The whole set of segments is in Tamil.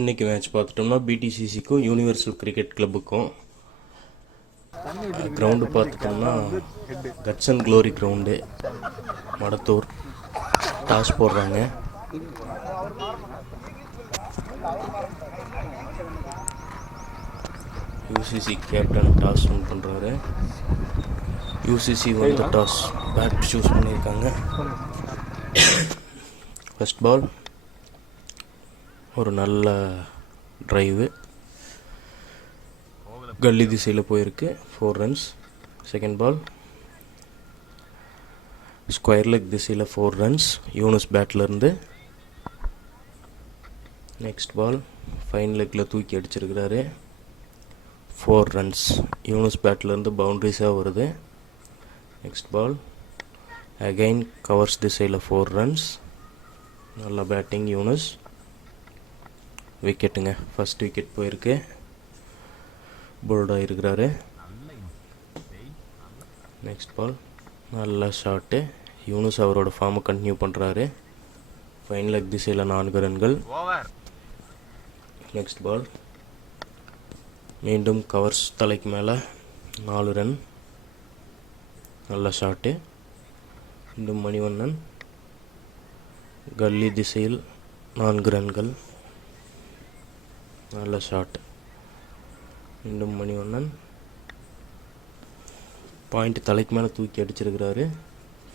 இன்றைக்கி மேட்ச் பார்த்துட்டோம்னா பிடிசிசிக்கும் யூனிவர்சல் கிரிக்கெட் கிளப்புக்கும் கிரவுண்டு பார்த்துட்டோம்னா guts and glory ground Madathur. Toss போடுறாங்க. யூசிசி கேப்டன் டாஸ் வின் பண்ணுறாரு. யூசிசி வந்து டாஸ் பேட் சூஸ் பண்ணியிருக்காங்க. ஃபர்ஸ்ட் பால் ஒரு நல்ல ட்ரைவு கல்லி திசையில் போயிருக்கு, 4 runs. Second ball square leg திசையில் 4 ரன்ஸ் யூனஸ் பேட்லேருந்து. நெக்ஸ்ட் பால் ஃபைன் லெக்கில் தூக்கி அடிச்சிருக்கிறாரு, 4 ரன்ஸ் யூனஸ் பேட்லேருந்து பவுண்ட்ரிஸாக வருது. நெக்ஸ்ட் பால் அகைன் கவர்ஸ் திசையில் 4 ரன்ஸ். நல்ல பேட்டிங் யூனஸ். விக்கெட்டுங்க, ஃபஸ்ட் விக்கெட் போயிருக்கு. போல்டாக இருக்கிறாரு. நெக்ஸ்ட் பால் நல்ல ஷாட்டு. யூனுஸ் அவரோட ஃபார்மை கண்டினியூ பண்ணுறாரு. ஃபைன் லெக் திசையில் 4 ரன்கள். நெக்ஸ்ட் பால் மீண்டும் கவர்ஸ் தலைக்கு மேலே 4 ரன். நல்ல ஷாட்டு. மீண்டும் மணிவண்ணன் கல்லி திசையில் 4 ரன்கள். நல்ல ஷாட். மீண்டும் மணிவண்ணன் பாயிண்ட் தலைக்கு மேலே தூக்கி அடிச்சிருக்கிறாரு,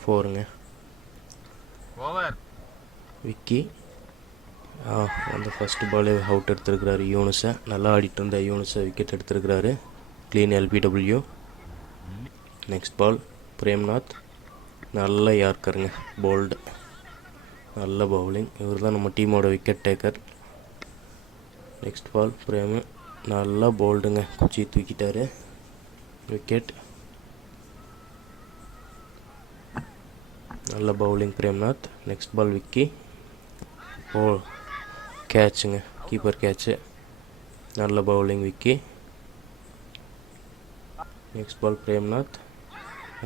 4ங்க. விக்கி அந்த ஃபஸ்ட் பாலே அவுட் எடுத்திருக்கிறாரு யூனுஸை. நல்லா ஆடிட்டு இருந்த யூனுஸை விக்கெட் எடுத்திருக்கிறாரு. Clean LBW. Next ball Premnath நல்ல யார்க்கருங்க, போல்டு. நல்ல பவுலிங். இவர் தான் நம்ம டீமோட wicket taker. Next ball Prem நல்லா போல்டுங்க, குச்சி தூக்கிட்டாரு, விக்கெட். நல்ல bowling Premnath. Next ball Vicky. கேட்சுங்க, கீப்பர் கேட்சு. நல்ல bowling Vicky. Next ball Premnath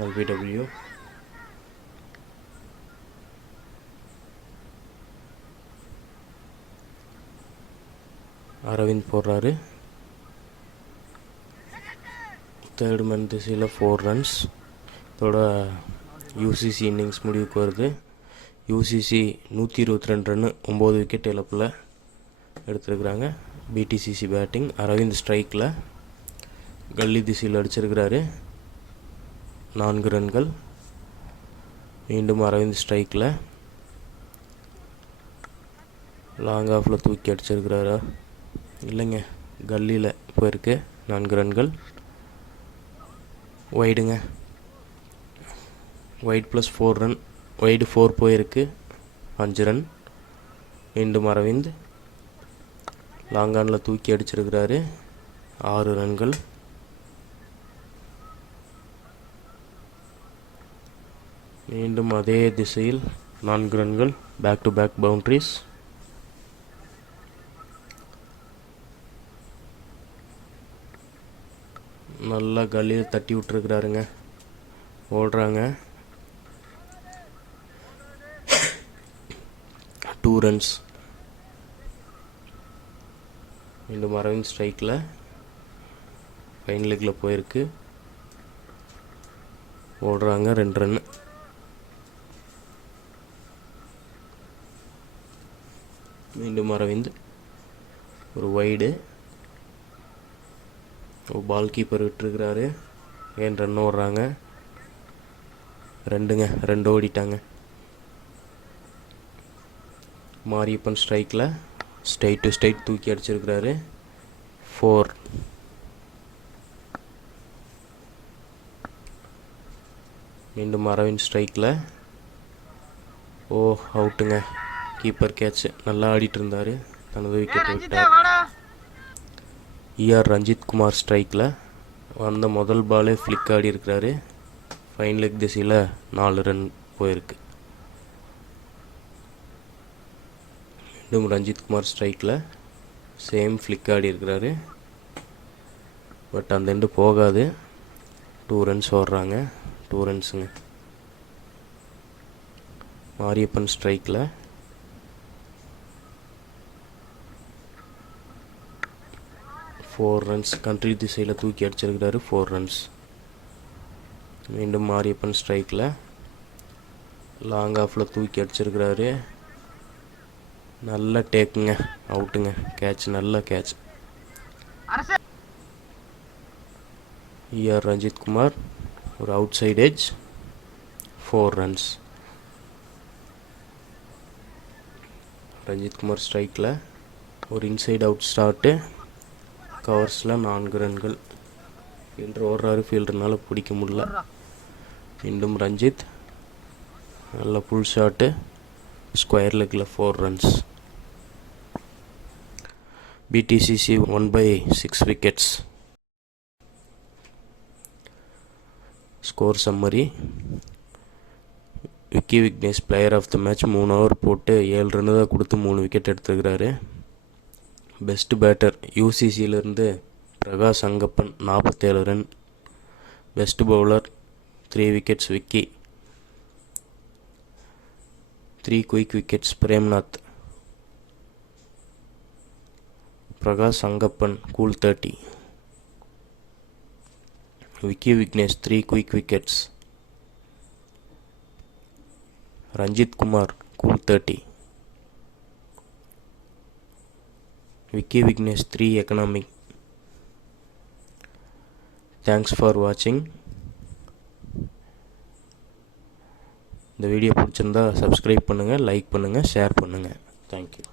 LBW. Arvind போடுறாரு. தேர்ட் மேன் திசையில் 4 ரன்ஸ். இதோட யூசிசி இன்னிங்ஸ் முடிவுக்கு வருது. யூசிசி 122 ரன்னு 9 விக்கெட் இழப்பில் எடுத்துருக்குறாங்க. பிடிசிசி பேட்டிங். அரவிந்த் ஸ்ட்ரைக்கில் கல்லி திசையில் அடிச்சிருக்கிறாரு, 4 ரன்கள். மீண்டும் அரவிந்த் ஸ்ட்ரைக்கில் லாங் ஆஃபில் தூக்கி அடிச்சிருக்கிறாரா இல்லைங்க, கல்லியில் போயிருக்கு, 4 ரன்கள். வைடுங்க, வைட் ப்ளஸ் 4 ரன். வைடு 4 போயிருக்கு, 5 ரன். மீண்டும் அரவிந்த் லாங் ஆனில் தூக்கி அடிச்சிருக்கிறாரு, 6 ரன்கள். மீண்டும் அதே திசையில் 4 ரன்கள். Back to back boundaries. நல்லா கல்லியில் தட்டி விட்டுருக்குறாருங்க, ஓடுறாங்க. 2 ரன்ஸ். மீண்டும் அரவிந்த் ஸ்ட்ரைக்கில் ஃபைன் லெக்கில் போயிருக்கு, ஓடுறாங்க, 2 ரன். மீண்டும் அரவிந்த் ஒரு வைடு. பால் கீப்பர் விட்டுருக்கிறாரு, ஏன் ரன் ஓடுறாங்க, 2ங்க, 2 ஓடிட்டாங்க. மாரியப்பன் ஸ்ட்ரைக்கில் ஸ்ட்ரைட் டு ஸ்ட்ரைட் தூக்கி அடிச்சிருக்கிறாரு, 4. மீண்டும் அரவிந்த் ஸ்ட்ரைக்கில் அவுட்டுங்க, கீப்பர் கேட்ச். நல்லா ஆடிட்டு இருந்தார், தனது விக்கெட் விட்டார். ரஞ்சித் குமார் ஸ்ட்ரைக்கில் வந்த முதல் பாலே ஃப்ளிக் ஆடி இருக்கிறாரு, ஃபைன் லெக் திசையில் 4 ரன் போயிருக்கு. மீண்டும் ரஞ்சித் குமார் ஸ்ட்ரைக்கில் சேம் ஃப்ளிக் ஆடி இருக்கிறாரு, பட் அந்த எண்டு போகாது. 2 ரன்ஸ் ஓடுறாங்க, 2 ரன்ஸுங்க. மாரியப்பன் ஸ்ட்ரைக்கில் 4 ரன்ஸ். கண்ட்ரி திசையில் தூக்கி அடிச்சிருக்கிறாரு, 4 ரன்ஸ். மீண்டும் மாரியப்பன் ஸ்ட்ரைக்கில் லாங் ஆஃபில் தூக்கி அடிச்சிருக்கிறாரு. நல்ல டேக்குங்க, அவுட்டுங்க, கேட்ச், நல்ல கேட்ச். ER ரஞ்சித் குமார் ஒரு outside edge, 4 runs. Ranjith Kumar ஸ்ட்ரைக்கில் ஒரு இன்சைட் அவுட் ஸ்டார்ட்டு, கவர்ஸில் 4 ரன்கள். ஃபீல்டர் ஓடுறாரு, ஃபீல்டர்னால பிடிக்க முடியல. மீண்டும் ரஞ்சித் நல்ல புல் ஷாட்டு, ஸ்கொயர் லெக்கில் 4 runs. BTCC 1/6 wickets. Score summary. Vicky Vignesh player of the match. 3 over போட்டு 7 ரன்னு தான் கொடுத்து 3 விக்கெட் எடுத்துக்கிறாரு. பெஸ்ட் பேட்டர் யூசிசியிலேருந்து Prakash Angappan 47 run. Best bowler 3 wickets Vicky, 3 quick wickets Premnath. Prakash Angappan cool 30. Vicky Vignesh 3 quick wickets. Ranjith Kumar cool 30. Vicky Vignesh 3 economic. Thanks for வாட்சிங். இந்த வீடியோ பிடிச்சிருந்தா சப்ஸ்கிரைப் பண்ணுங்கள், லைக் பண்ணுங்கள், ஷேர் பண்ணுங்கள். தேங்க்யூ.